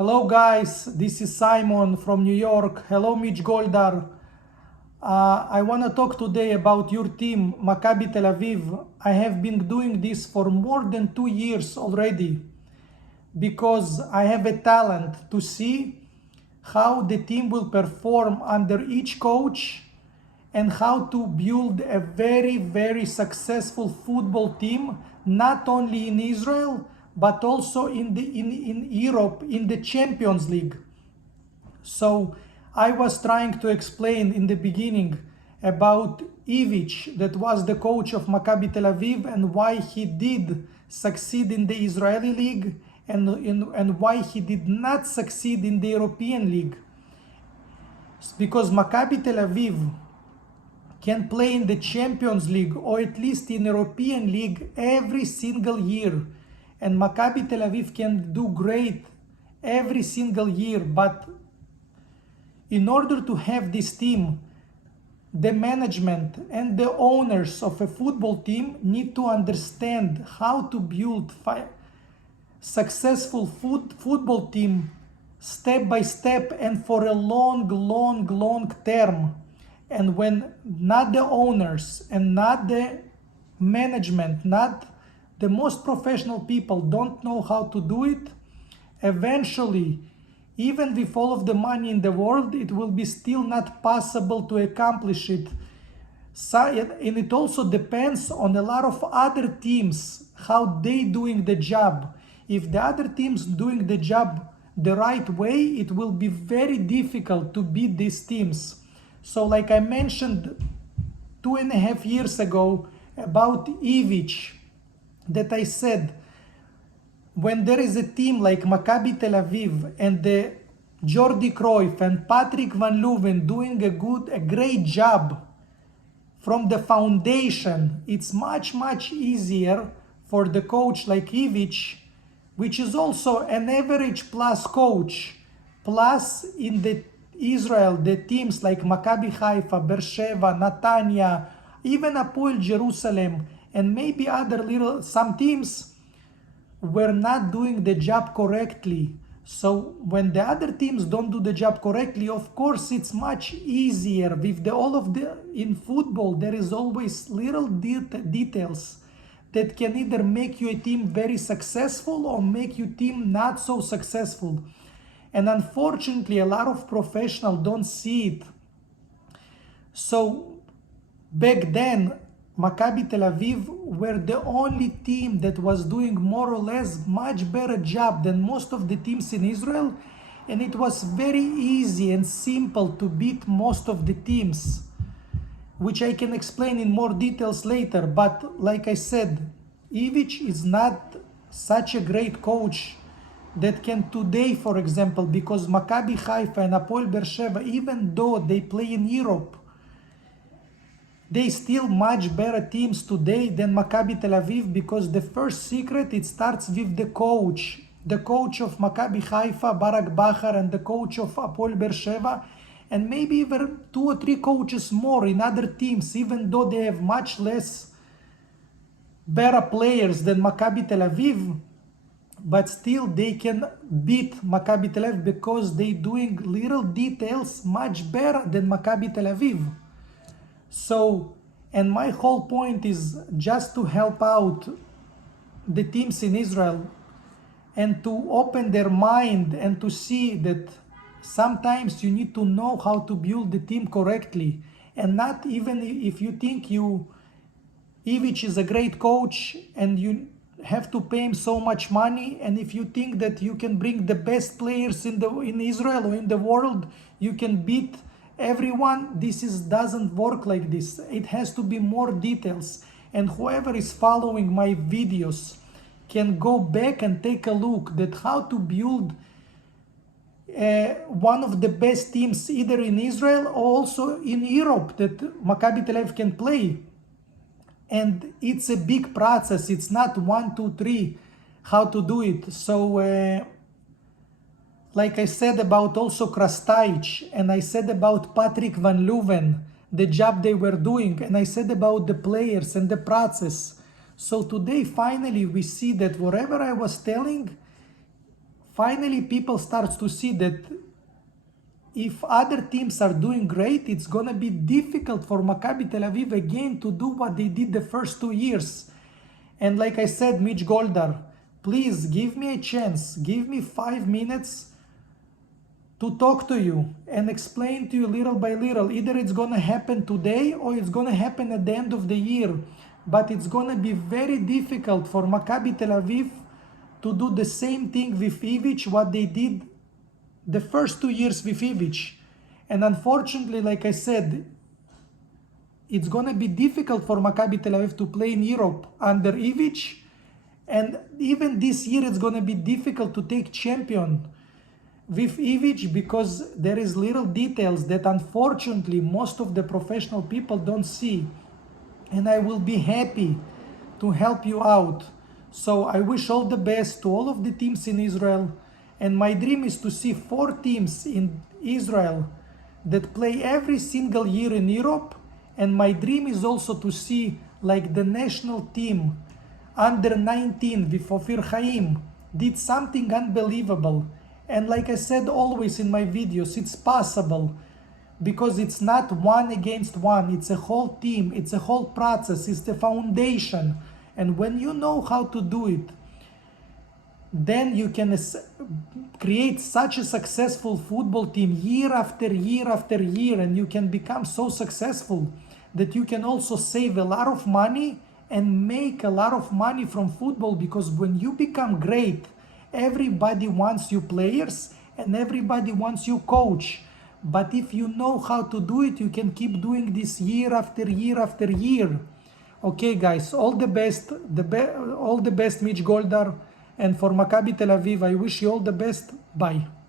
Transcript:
Hello guys, this is Simon from New York. Hello Mitch Goldhar. I want to talk today about your team, Maccabi Tel Aviv. I have been doing this for more than 2 years already because I have a talent to see how the team will perform under each coach and how to build a very successful football team, not only in Israel but also in Europe, in the Champions League. So I was trying to explain in the beginning about Ivic, that was the coach of Maccabi Tel Aviv, and why he did succeed in the Israeli league and why he did not succeed in the European league. Because Maccabi Tel Aviv can play in the Champions League or at least in European league every single year, and Maccabi Tel Aviv can do great every single year. But in order to have this team, the management and the owners of a football team need to understand how to build successful football team step by step and for a long term. And when not the owners and not the management, not the most professional people don't know how to do it, eventually, even with all of the money in the world, it will be still not possible to accomplish it. And it also depends on a lot of other teams, how they doing the job. If the other teams doing the job the right way, it will be very difficult to beat these teams. So like I mentioned 2.5 years ago about Ivic, that I said, when there is a team like Maccabi Tel Aviv and the Jordi Cruyff and Patrick Van Leuven doing a great job from the foundation, it's much easier for the coach like Ivic, which is also an average plus coach, plus in the Israel, the teams like Maccabi Haifa, Beersheva, Netanya, even Hapoel Jerusalem, and maybe some teams were not doing the job correctly. So when the other teams don't do the job correctly, of course it's much easier. In football, there is always little details that can either make you a team very successful or make you team not so successful. And unfortunately, a lot of professionals don't see it. So back then, Maccabi Tel Aviv were the only team that was doing more or less much better job than most of the teams in Israel, and it was very easy and simple to beat most of the teams, which I can explain in more details later. But like I said, Ivic is not such a great coach that can today, for example, because Maccabi Haifa and Hapoel Beersheva, even though they play in Europe, they still much better teams today than Maccabi Tel Aviv, because the first secret, it starts with the coach. The coach of Maccabi Haifa, Barak Bahar, and the coach of Hapoel Beersheva, and maybe even 2 or 3 coaches more in other teams, even though they have much less better players than Maccabi Tel Aviv, but still they can beat Maccabi Tel Aviv because they doing little details much better than Maccabi Tel Aviv. So, and my whole point is just to help out the teams in Israel and to open their mind and to see that sometimes you need to know how to build the team correctly, and not even if you think Ivic is a great coach and you have to pay him so much money, and if you think that you can bring the best players in Israel or in the world, you can beat everyone. Doesn't work like this. It has to be more details, and whoever is following my videos can go back and take a look at how to build one of the best teams either in Israel or also in Europe that Maccabi Tel Aviv can play. And it's a big process. It's not 1, 2, 3 how to do it. So like I said about also Krastajc, and I said about Patrick Van Leuven, the job they were doing, and I said about the players and the process. So today finally we see that whatever I was telling, finally people start to see that if other teams are doing great, it's gonna be difficult for Maccabi Tel Aviv again to do what they did the first 2 years. And like I said, Mitch Goldhar, please give me a chance, give me 5 minutes to talk to you and explain to you little by little. Either it's gonna happen today or it's gonna happen at the end of the year. But it's gonna be very difficult for Maccabi Tel Aviv to do the same thing with Ivic, what they did the first 2 years with Ivic. And unfortunately, like I said, it's gonna be difficult for Maccabi Tel Aviv to play in Europe under Ivic. And even this year, it's gonna be difficult to take champion with Ivic because there is little details that unfortunately most of the professional people don't see. And I will be happy to help you out. So I wish all the best to all of the teams in Israel. And my dream is to see 4 teams in Israel that play every single year in Europe. And my dream is also to see like the national team under 19 with Ofir Chaim did something unbelievable. And like I said always in my videos, it's possible because it's not one against one. It's a whole team. It's a whole process. It's the foundation. And when you know how to do it, then you can create such a successful football team year after year after year, and you can become so successful that you can also save a lot of money and make a lot of money from football, because when you become great, everybody wants you players and everybody wants you coach. But if you know how to do it, you can keep doing this year after year after year. Okay guys, all the best, all the best, Mitch Goldhar. And for Maccabi Tel Aviv, I wish you all the best. Bye.